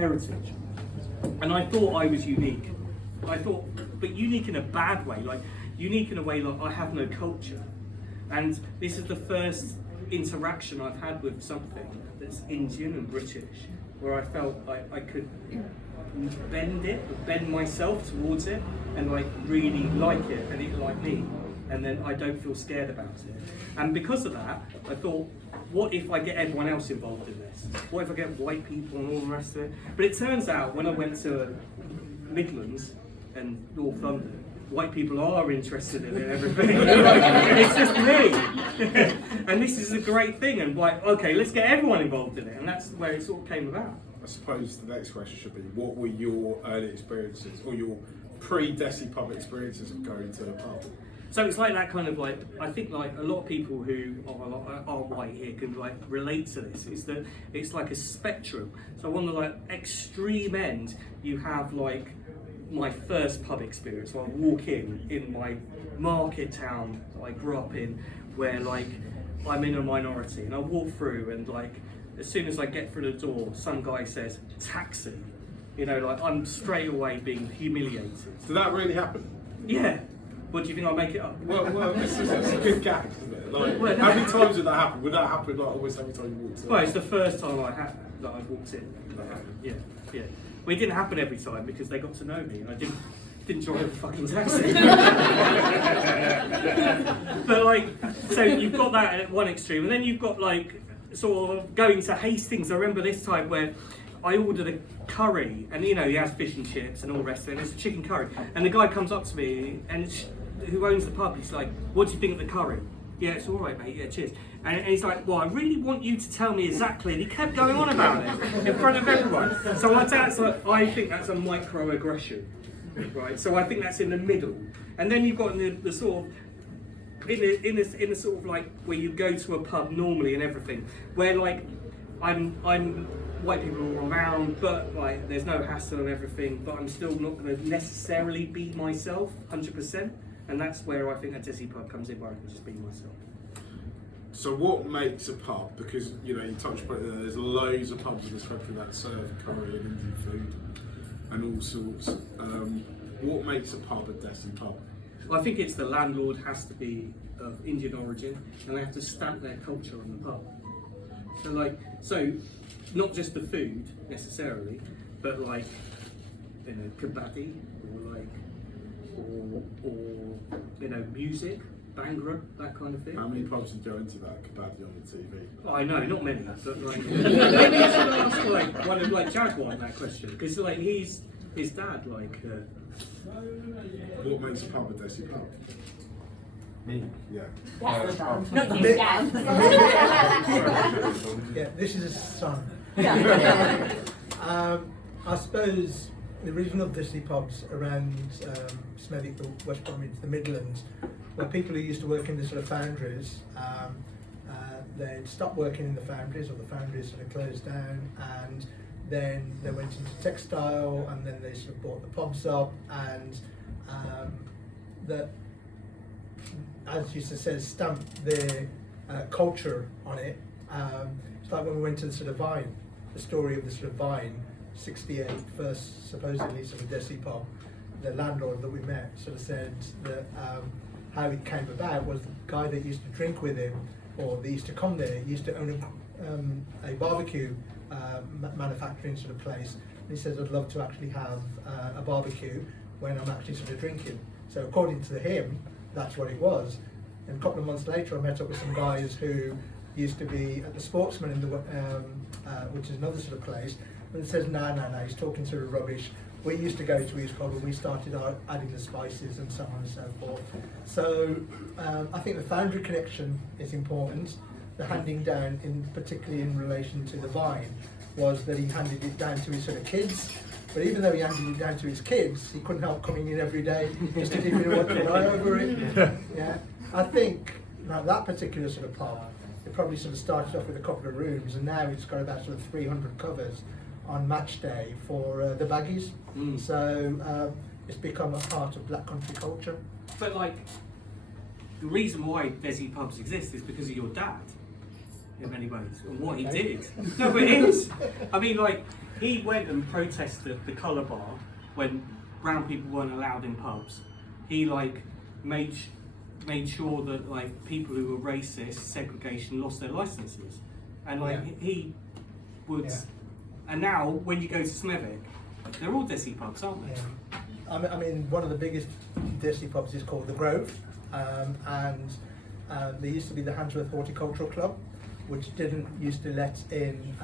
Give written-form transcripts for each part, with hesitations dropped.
heritage. And I thought I was unique. But unique in a bad way, like unique in a way like I have no culture. And this is the first interaction I've had with something that's Indian and British, where I felt I could bend myself towards it, and like really like it, and it like me, and then I don't feel scared about it. And because of that, I thought, what if I get everyone else involved in this? What if I get white people and all the rest of it? But it turns out when I went to Midlands and North London, white people are interested in everything. It's just me. And this is a great thing, and like, okay, let's get everyone involved in it, and that's where it sort of came about. I suppose the next question should be, what were your early experiences, or your pre-Desi Pub experiences of going to the pub? So it's like that kind of like, I think like a lot of people who are white here can like relate to this, is that it's like a spectrum. So on the like extreme end, you have like my first pub experience. So I walk in my market town that I grew up in, where like I'm in a minority, and I walk through, and like as soon as I get through the door, some guy says taxi. You know, like I'm straight away being humiliated. Did that really happen? Yeah. What do you think I'll make it up? Well, it's a good gag, isn't it? Like, how many times did that happen? Would that happen like almost every time you walked in? Well, it's the first time I walked in. That happened. Yeah. Well, it didn't happen every time because they got to know me, and I didn't drive a fucking taxi. But like, so you've got that at one extreme, and then you've got like sort of going to Hastings. I remember this time where I ordered a curry, and you know, he has fish and chips and all the rest of it, and it's a chicken curry. And the guy comes up to me, and who owns the pub, he's like, what do you think of the curry? Yeah, it's all right, mate, yeah, cheers. And he's like, well, I really want you to tell me exactly. And he kept going on about it in front of everyone. So I think that's a microaggression, right? So I think that's in the middle. And then you've got the sort of, in the sort of like, where you go to a pub normally and everything, where like, I'm white people are all around, but like there's no hassle and everything, but I'm still not going to necessarily be myself 100%, and that's where I think a Desi Pub comes in, where I can just be myself. So what makes a pub, because you know you touched upon it, there's loads of pubs in this country that serve curry and Indian food and all sorts. What makes a pub a Desi Pub? Well, I think it's the landlord has to be of Indian origin, and they have to stamp their culture on the pub. So not just the food necessarily, but like, you know, kabaddi, or you know, music, Bhangra, that kind of thing. How many pubs did you go into that kabaddi on the TV? Oh, I know, not many, but like, maybe you should ask like one of like Jaguar that question, because like his dad like. What makes a pub a Desi Pub? Me? Yeah. That's the dad. Not his dad. Yeah, this is his son. Yeah. I suppose the regional Desi pubs around Smethwick, the West Bromwich, the Midlands, where people who used to work in the sort of foundries, they'd stopped working in the foundries, or the foundries sort of closed down, and then they went into textile, and then they sort of bought the pubs up, and that, as you said, stamped their culture on it. It's like when we went to the sort of Vine, the story of the sort of Vine, 68, first supposedly sort of Desi Pub. The landlord that we met sort of said that how it came about was the guy that used to drink with him, or they used to come there, used to own a barbecue manufacturing sort of place. And he says, I'd love to actually have a barbecue when I'm actually sort of drinking. So according to him, that's what it was. And a couple of months later, I met up with some guys who used to be at the Sportsman, in the which is another sort of place. And it says, no, he's talking sort of rubbish. We used to go to his pub and we started adding the spices and so on and so forth. So I think the foundry connection is important. The handing down, particularly in relation to the Vine, was that he handed it down to his sort of kids. But even though he handed it down to his kids, he couldn't help coming in every day just to keep an eye over it. Yeah, I think that particular sort of pub, it probably sort of started off with a couple of rooms, and now it's got about sort of 300 covers on match day for the baggies. So it's become a part of black country culture. But like, the reason why Desi Pubs exist is because of your dad. in many ways, and what he did. No, but it is. I mean, like, he went and protested the colour bar when brown people weren't allowed in pubs. He like made sure that like people who were racist, segregation, lost their licences, and like he would. Yeah. And now, when you go to Smethwick, they're all Desi pubs, aren't they? Yeah. I mean, one of the biggest Desi pubs is called the Grove, and there used to be the Handsworth Horticultural Club, which didn't used to let in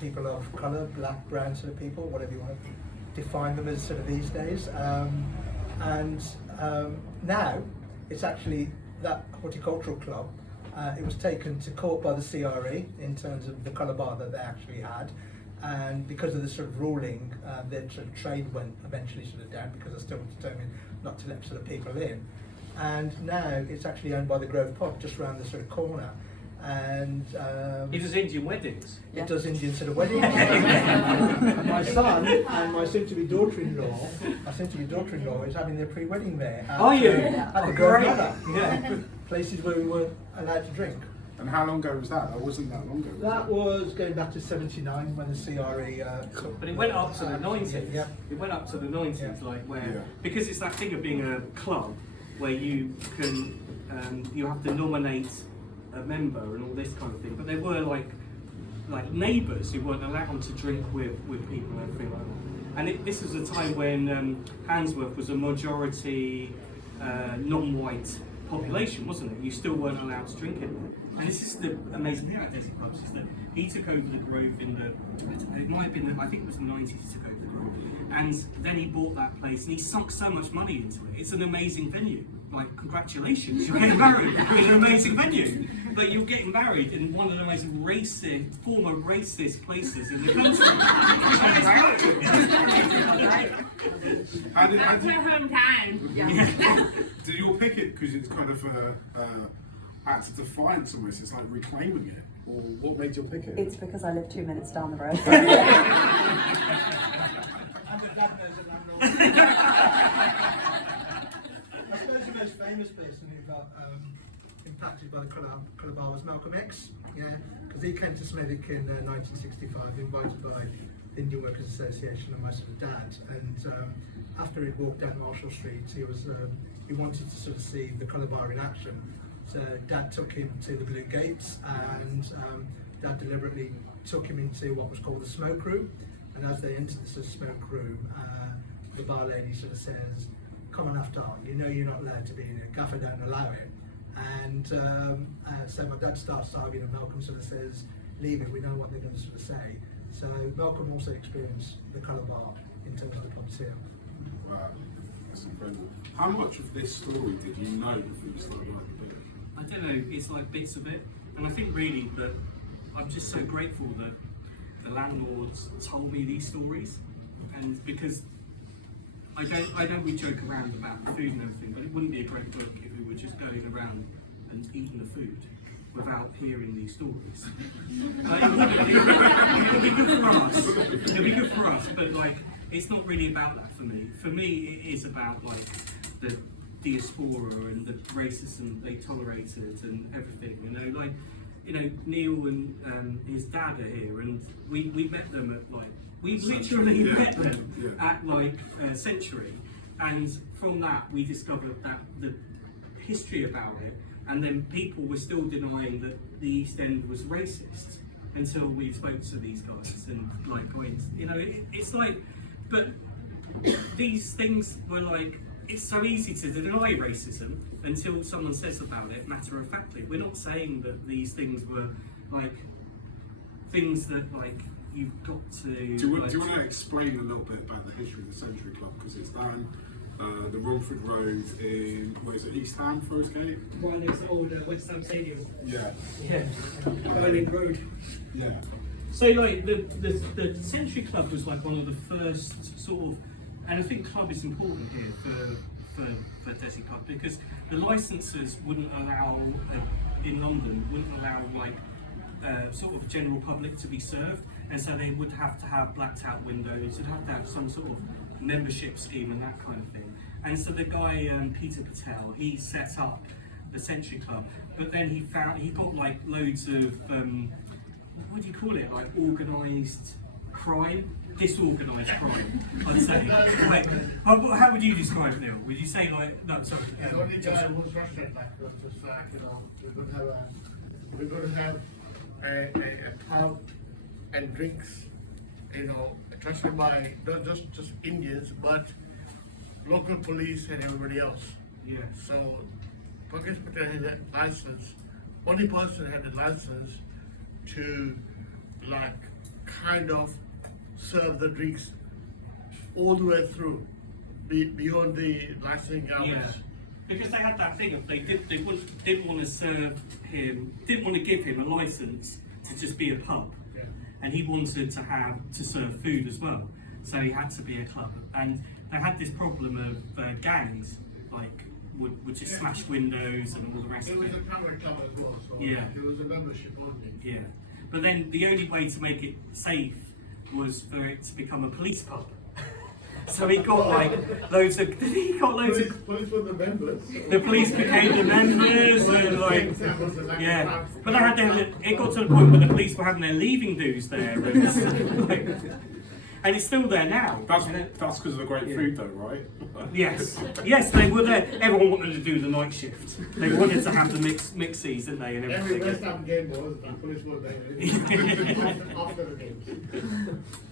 people of colour, black, brown sort of people, whatever you want to define them as sort of these days. Now it's actually that horticultural club. It was taken to court by the CRE in terms of the colour bar that they actually had, and because of the sort of ruling, their sort of trade went eventually sort of down because they're still determined not to let sort of people in. And now it's actually owned by the Grove Pub, just around the sort of corner. And He does Indian weddings. it does Indian sort of weddings. And my son and my soon-to-be daughter-in-law is having their pre-wedding there. Are you? At the Grove Manor. Yeah. Places where we weren't allowed to drink. And how long ago was that? That wasn't that long ago. That was going back to '79 when the CRE. But it went up to the 90s. Yeah. It went up to the 90s, Yeah. like where Yeah. because it's that thing of being a club where you can you have to nominate a member and all this kind of thing. But there were like neighbours who weren't allowed to drink with people and everything like that. And this was a time when Handsworth was a majority non-white population, wasn't it? You still weren't allowed to drink it. And this is the amazing thing about Desi Pubs is that he took over the Grove in the, I don't know, it might have been, I think it was the 90s he took over the Grove. And then he bought that place and he sunk so much money into it. It's an amazing venue. Like, congratulations, you're getting married in an amazing venue. But you're getting married in one of the most racist, former racist places in the country. How did That's your hometown. Yeah. did you all pick it because it's kind of acts of defiance almost? It's like reclaiming it, or what made you pick it? It's because I live 2 minutes down the road. I suppose the most famous person who got impacted by the colour bar was Malcolm X, because he came to Smethwick in 1965, invited by the Indian Workers Association and my sort of dad, and after he'd walked down Marshall Street, he wanted to sort of see the colour bar in action. So Dad took him to the Blue Gates, and Dad deliberately took him into what was called the smoke room. And as they entered the sort of smoke room, the bar lady sort of says, "Come on, Aftar, you know you're not allowed to be in it. Gaffer don't allow it." And so my dad starts arguing, and Malcolm sort of says, "Leave it. We know what they're going to sort of say." So Malcolm also experienced the colour bar in terms of the pubs here. Wow, that's incredible. How much of this story did you know before you started writing the book? I don't know, it's like bits of it. And I think really that I'm just so grateful that the landlords told me these stories. And because I know we joke around about the food and everything, but it wouldn't be a great book if we were just going around and eating the food without hearing these stories. Like, it would be good for us. It would be good for us, but like, it's not really about that for me. For me, it is about like the diaspora and the racism they tolerated and everything. Neil and his dad are here, and we met them at like literally met them at like Century, and from that we discovered that the history about it, and then people were still denying that the East End was racist until we spoke to these guys and like it's like, but these things were like, it's so easy to deny racism until someone says about it matter-of-factly. We're not saying that these things were like things that like you've got to. Do you want to explain a little bit about the history of the Century Club? Because it's down the Romford Road in, what is it, East Ham, Forest Gate? Right next to old West Ham Stadium. Yeah. Yeah. Berlin Road. Yeah. So like the Century Club was like one of the first sort of, and I think club is important here for Desi Pub, because the licensors wouldn't allow in London wouldn't allow like sort of general public to be served, and so they would have to have blacked out windows. They'd have to have some sort of membership scheme and that kind of thing. And so the guy Peter Patel, he set up the Century Club, but then he got like loads of what do you call it, like organised crime, disorganised crime, I'd say. Wait, how would you describe it, Neil? Would you say like, no, sorry. The only guy who was frustrated like was just like, you know, we're going to have a pub and drinks, you know, trusted by not just Indians, but local police and everybody else. Yeah. So, Pakistan had a license, only person had a license to, like, kind of serve the drinks all the way through, beyond the licensing hours. Yeah. Because they had that thing of didn't want to serve him, didn't want to give him a license to just be a pub, Yeah. and he wanted to serve food as well. So he had to be a club, and they had this problem of gangs like would just smash windows and all the rest It of was it. a camera club as well, so Yeah. it was a membership only. Yeah, but then the only way to make it safe was for it to become a police pub. So he got like loads of. Police were the members. The police became the members, and like, yeah. But they had it got to the point where the police were having their leaving dues there, and it's still there now. That's because of the great food, though, right? Yes, they were there. Everyone wanted to do the night shift. They wanted to have the mixies, didn't they, and Every everything. West Ham game was the police were there after the games,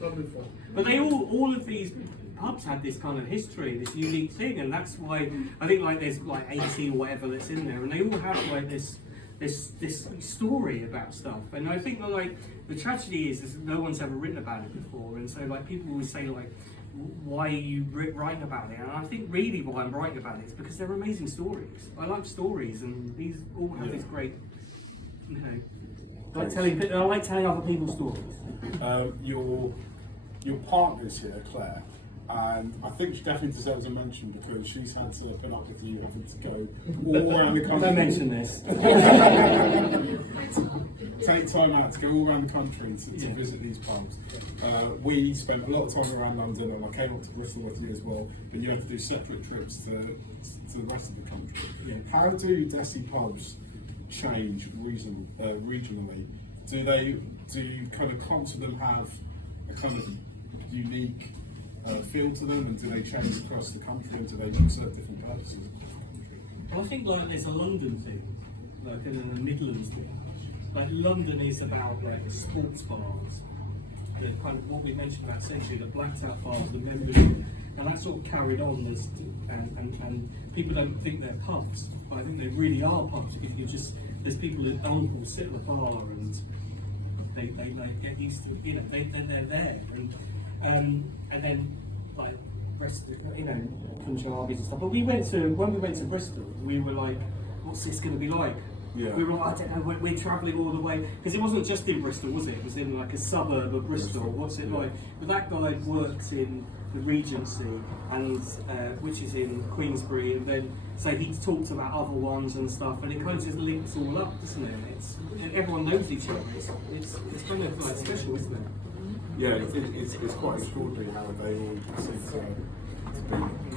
not before. But they all of these pubs had this kind of history, this unique thing, and that's why I think like there's like 80 or whatever that's in there, and they all have like this story about stuff. And I think that like the tragedy is no one's ever written about it before, and so like people always say like, why are you writing about it? And I think really why I'm writing about it is because they're amazing stories. I like stories, and these all have this great, you know. I like telling other people's stories. Your partner's here, Claire, and I think she definitely deserves a mention because she's had to put up with you having to go all around the country. Don't mention this. Take time out to go all around the country to visit these pubs. We spent a lot of time around London, and I came up to Bristol with you as well, but you had to do separate trips to the rest of the country. Yeah. How do Desi Pubs change regionally? Do kind of clumps of them have a kind of unique feel to them, and do they change across the country, and do they serve different purposes across the country? Well, I think like there's a London thing, like and then a Midlands thing. Like London is about like sports bars, the kind of what we mentioned about Century, the blacked out bars, the membership, and that sort of carried on. And people don't think they're pubs, but I think they really are pubs because there's people that uncles sit at the bar and they like get used to, you know, they're there, and then like rest of the, you know, Punjabis and stuff. But when we went to Bristol, we were like, what's this going to be like? Yeah. We were like, I don't know, we're travelling all the way, because it wasn't just in Bristol, was it? It was in like a suburb of Bristol. What's it like? But that guy works in the Regency, and which is in Queensbury, and then so he talks about other ones and stuff, and it kind of just links all up, doesn't it? Everyone knows each other. It's kind of like special, isn't it? Yeah, it's quite extraordinary how they all seem to be